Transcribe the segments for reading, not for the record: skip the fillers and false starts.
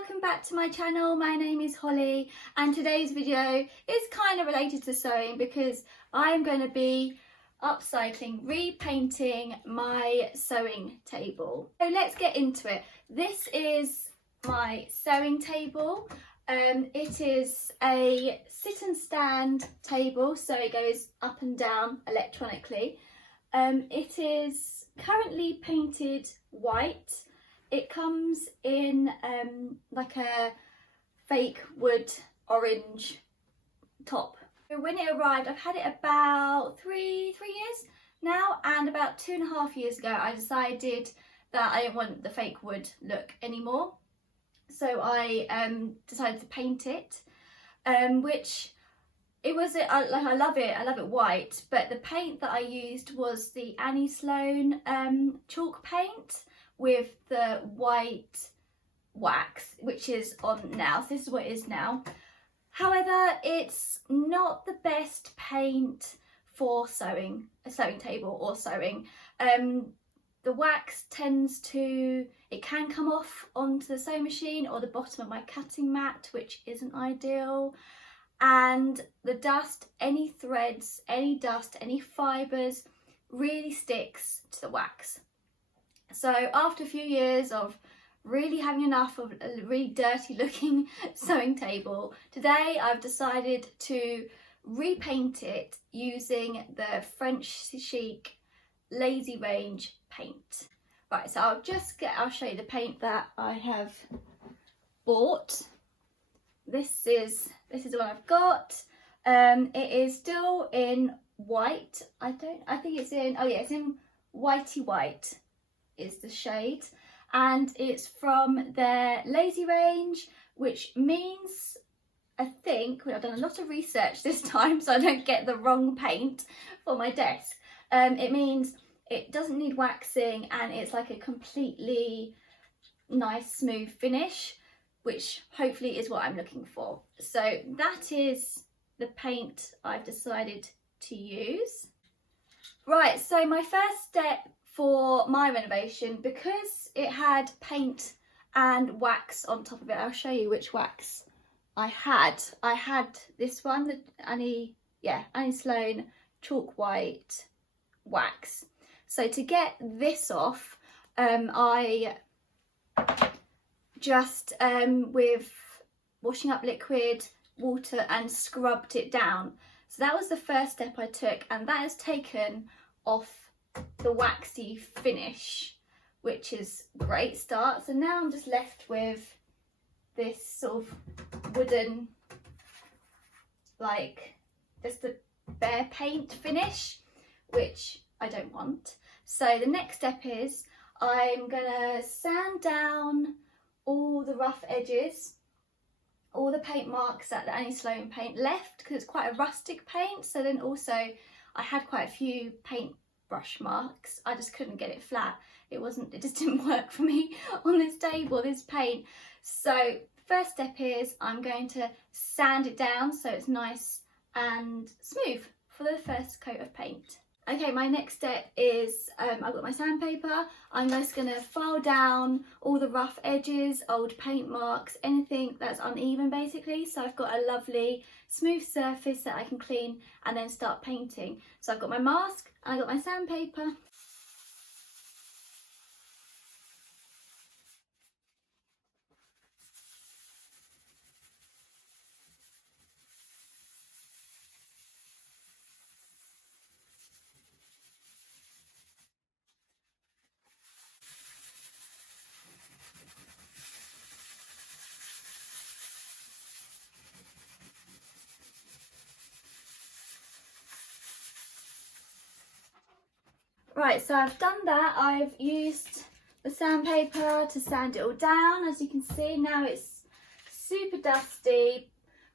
welcome back to my channel. My name is Holly and today's video is kind of related to sewing because I am going to be upcycling, repainting my sewing table. So let's get into it. This is my sewing table. It is a sit and stand table, so it goes up and down electronically. It is currently painted white. It comes in like a fake wood orange top. So when it arrived, I've had it about three years now, and about 2.5 years ago I decided that I didn't want the fake wood look anymore. So I decided to paint it, which it was, I love it white, but the paint that I used was the Annie Sloan chalk paint with the white wax, which is on now. So this is what it is now. However, it's not the best paint for sewing, a sewing table or sewing. The wax tends to, it can come off onto the sewing machine or the bottom of my cutting mat, which isn't ideal. And the dust, any threads, any dust, any fibres really sticks to the wax. So after a few years of really having enough of a really dirty looking sewing table, today I've decided to repaint it using the French chic lazy range paint. Right, so I'll show you the paint that I have bought. This is the one I've got. It is still in white. I think it's in, oh yeah, it's in whitey white is the shade, and it's from their lazy range, which means, I think, well, I've done a lot of research this time so I don't get the wrong paint for my desk. It means it doesn't need waxing and it's like a completely nice smooth finish, which hopefully is what I'm looking for. So that is the paint I've decided to use. Right, so my first step for my renovation, because it had paint and wax on top of it, I'll show you which wax I had. I had this one, the Annie Sloan chalk white wax. So to get this off, I just with washing up liquid, water and scrubbed it down. So that was the first step I took, and that has taken off the waxy finish, which is a great start. So now I'm just left with this sort of wooden, like just a bare paint finish, which I don't want. So the next step is I'm gonna sand down all the rough edges, all the paint marks that the Annie Sloan paint left, because it's quite a rustic paint. So then also I had quite a few paint brush marks. I just couldn't get it flat. It just didn't work for me on this table, this paint. So first step is I'm going to sand it down so it's nice and smooth for the first coat of paint. Okay, my next step is I've got my sandpaper. I'm just going to file down all the rough edges, old paint marks, anything that's uneven basically. So I've got a lovely smooth surface that I can clean and then start painting. So I've got my mask and I've got my sandpaper. Right, so I've done that. I've used the sandpaper to sand it all down. As you can see, now it's super dusty,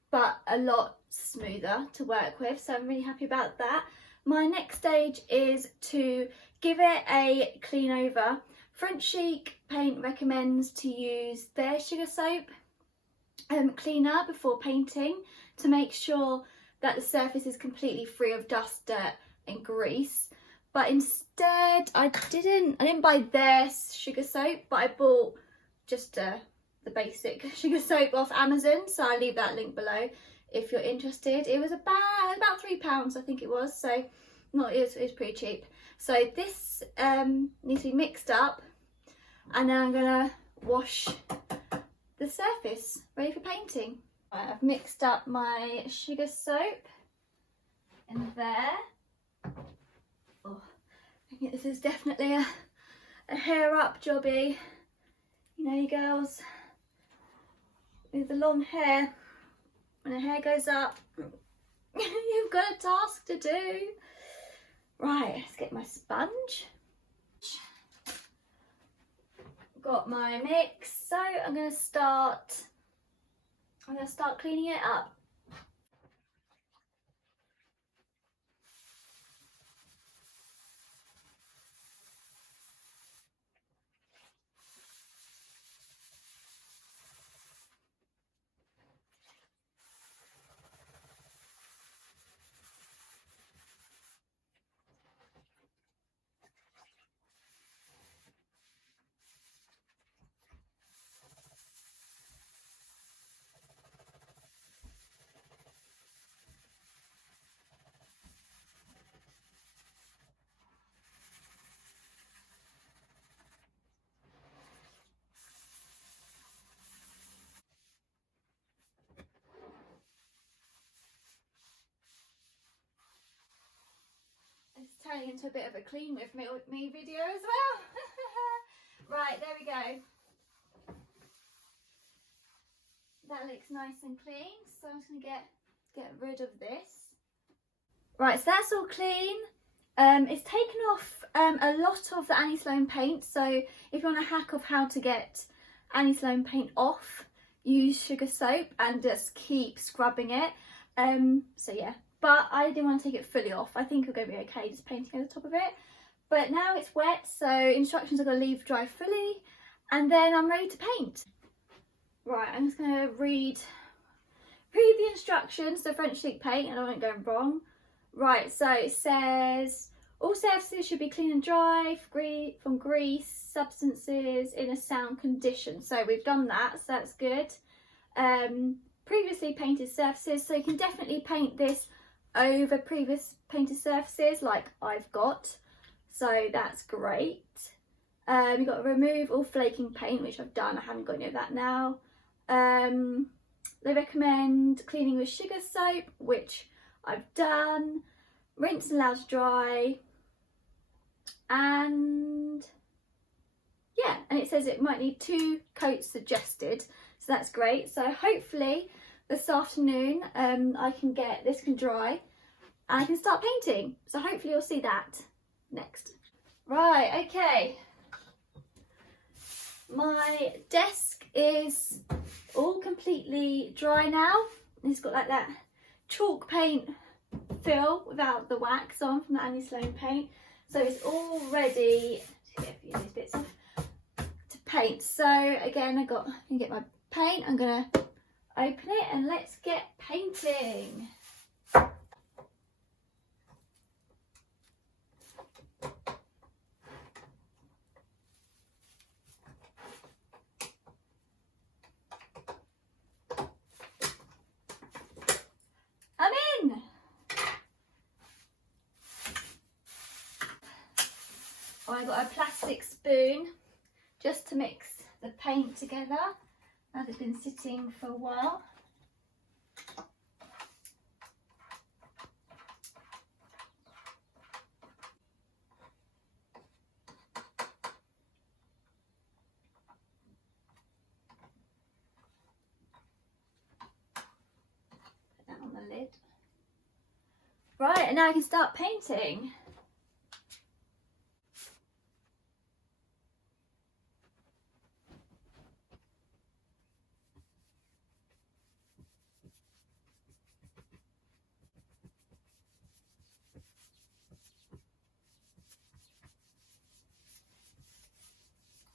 but a lot smoother to work with. So I'm really happy about that. My next stage is to give it a clean over. French Chic Paint recommends to use their sugar soap cleaner before painting to make sure that the surface is completely free of dust, dirt and grease. But instead I didn't buy their sugar soap, but I bought just a the basic sugar soap off Amazon, so I'll leave that link below if you're interested. It was about £3 I think it was, so it was pretty cheap. So this needs to be mixed up, and then I'm gonna wash the surface ready for painting. Right, I've mixed up my sugar soap in there. Oh, I think this is definitely a hair up jobby. You know, you girls with the long hair, when the hair goes up, you've got a task to do. Right, let's get my sponge. Got my mix, so I'm gonna start cleaning it up. It's turning into a bit of a clean with me video as well. Right, there we go. That looks nice and clean, so I'm just gonna get rid of this. Right, so that's all clean. It's taken off a lot of the Annie Sloan paint, so if you want a hack of how to get Annie Sloan paint off, use sugar soap and just keep scrubbing it. So yeah, but I didn't want to take it fully off. I think it'll go be okay just painting over the top of it. But now it's wet, so instructions are going to leave dry fully, and then I'm ready to paint. Right, I'm just going to read the instructions, the French chic paint, and I don't go wrong. Right, so it says all surfaces should be clean and dry from grease, substances in a sound condition. So we've done that, so that's good. Previously painted surfaces, so you can definitely paint this over previous painted surfaces like I've got, so that's great. You've got to remove all flaking paint, which I've done. I haven't got any of that now. They recommend cleaning with sugar soap, which I've done. Rinse and allow to dry, and yeah, and it says it might need 2 coats suggested, so that's great. So hopefully this afternoon this can dry and I can start painting, so hopefully you'll see that next. Right, okay, my desk is all completely dry now. It's got like that chalk paint fill without the wax on from the Annie Sloan paint, so it's all ready to get a few of these bits off to paint. So again, I can get my paint. I'm gonna open it and let's get painting. I'm in. Oh, I got a plastic spoon just to mix the paint together as it's been sitting for a while. Put that on the lid. Right, and now I can start painting.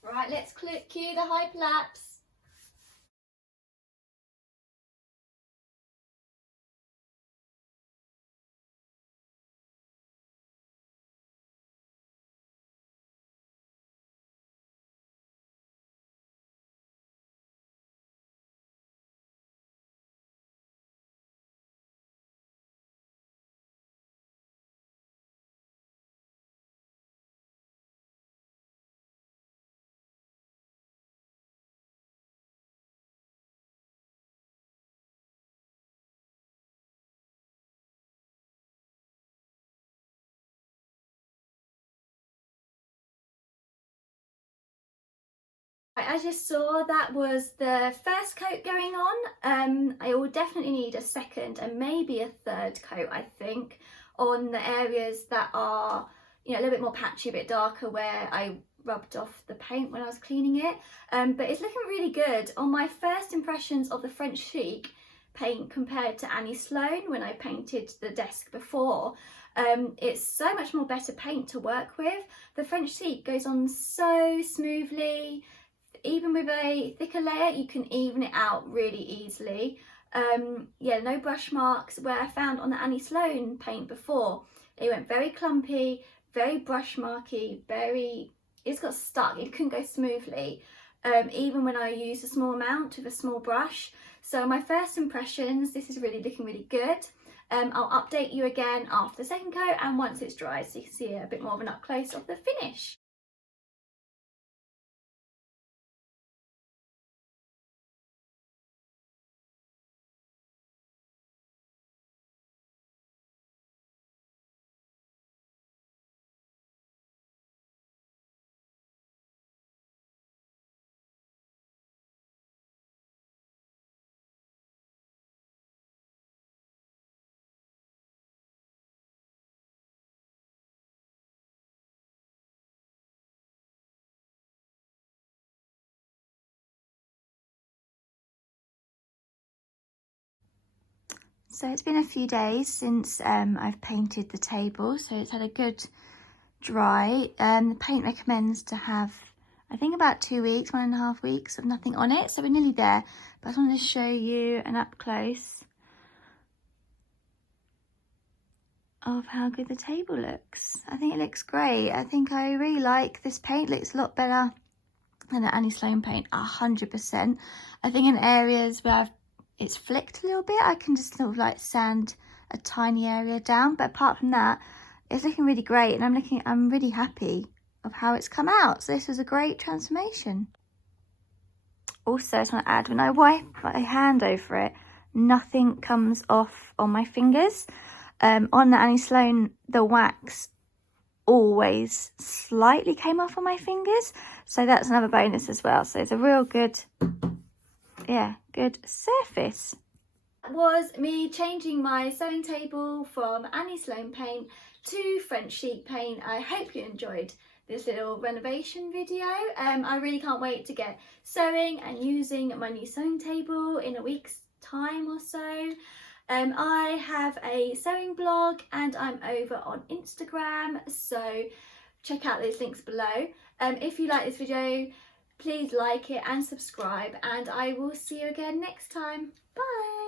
Right, let's cue the hyperlapse. As you saw, that was the first coat going on. I will definitely need a second and maybe a third coat, I think, on the areas that are, you know, a little bit more patchy, a bit darker, where I rubbed off the paint when I was cleaning it. But it's looking really good. On my first impressions of the French Chic paint compared to Annie Sloan when I painted the desk before, it's so much more better paint to work with. The French Chic goes on so smoothly. Even with a thicker layer, you can even it out really easily. Yeah, no brush marks, where I found on the Annie Sloan paint before, it went very clumpy, very brush marky, it's got stuck, it couldn't go smoothly, even when I used a small amount with a small brush. So my first impressions, this is really looking really good. I'll update you again after the second coat and once it's dry, so you can see a bit more of an up close of the finish. So it's been a few days since I've painted the table, so it's had a good dry. The paint recommends to have, I think, about 2 weeks, 1.5 weeks of nothing on it, so we're nearly there. But I just wanted to show you an up close of how good the table looks. I think it looks great. I think I really like this paint. It looks a lot better than the Annie Sloan paint, 100%. I think in areas where it's flicked a little bit, I can just sort of like sand a tiny area down, but apart from that, it's looking really great, and I'm really happy of how it's come out. So this was a great transformation. Also, I just want to add, when I wipe my hand over it, nothing comes off on my fingers. On the Annie Sloan, the wax always slightly came off on my fingers, so that's another bonus as well. So it's a real good, yeah, good surface. That was me changing my sewing table from Annie Sloan paint to French Chic paint. I hope you enjoyed this little renovation video. I really can't wait to get sewing and using my new sewing table in a week's time or so. I have a sewing blog and I'm over on Instagram, so check out those links below. If you like this video, please like it and subscribe, and I will see you again next time. Bye!